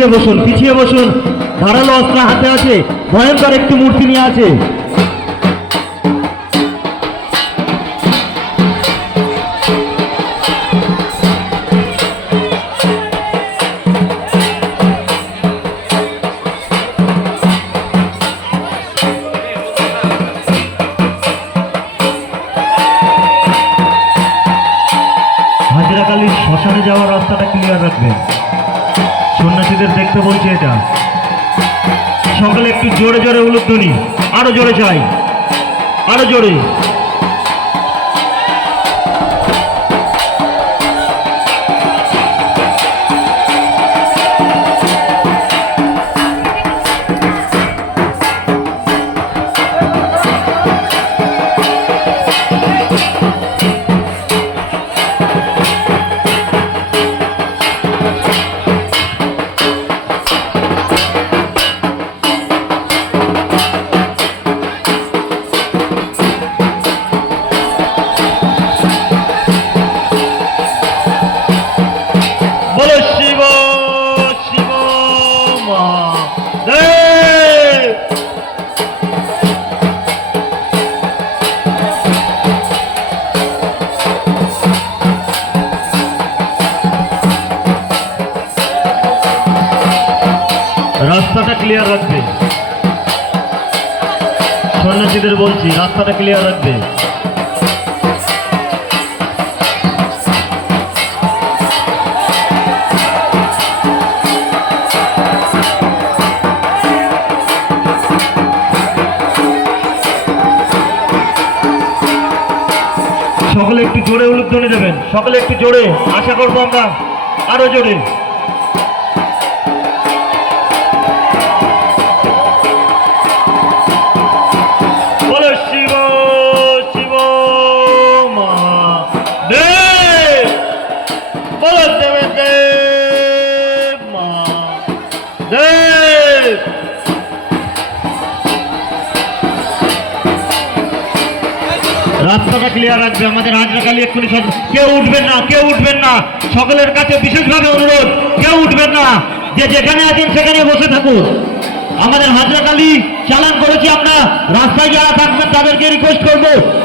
পিছিয়ে বসুন, পিছিয়ে বসুন। ধারালো অস্ত্র হাতে আছে, ভয়ঙ্কর একটি মূর্তি নিয়ে আছে। হাজরাকালীর শ্মশানে যাওয়ার রাস্তাটা ক্লিয়ার রাখবেন। সন্ন্যাসীদের দেখতে বলছে এটা। সকলে একটু জোরে জোরে উলুধ্বনি, আরো জোরে চাই, আরো জোরে। বলো শিব শিব মহাদেব। রাস্তাটা ক্লিয়ার রাখবে, সন্ন্যাসীদের বলছি রাস্তাটা ক্লিয়ার রাখবে। সকলে একটু জোরে উলুধ্বনি দেবেন, সকলে একটু জোরে, আশা করবো আমরা আরো জোরে। বলো শিব শিব মহাদেব, বলো দেব দেব মহাদেব। রাস্তাটা ক্লিয়ার রাখবে আমাদের হাজরাকালী। এক্ষুনি কেউ উঠবেন না, কেউ উঠবেন না। সকলের কাছে বিশেষভাবে অনুরোধ, কেউ উঠবেন না। যে যেখানে আছেন সেখানে বসে থাকুন। আমাদের হাজরাকালী চালান করেছি আমরা, রাস্তায় যারা থাকবেন তাদেরকে রিকোয়েস্ট করবো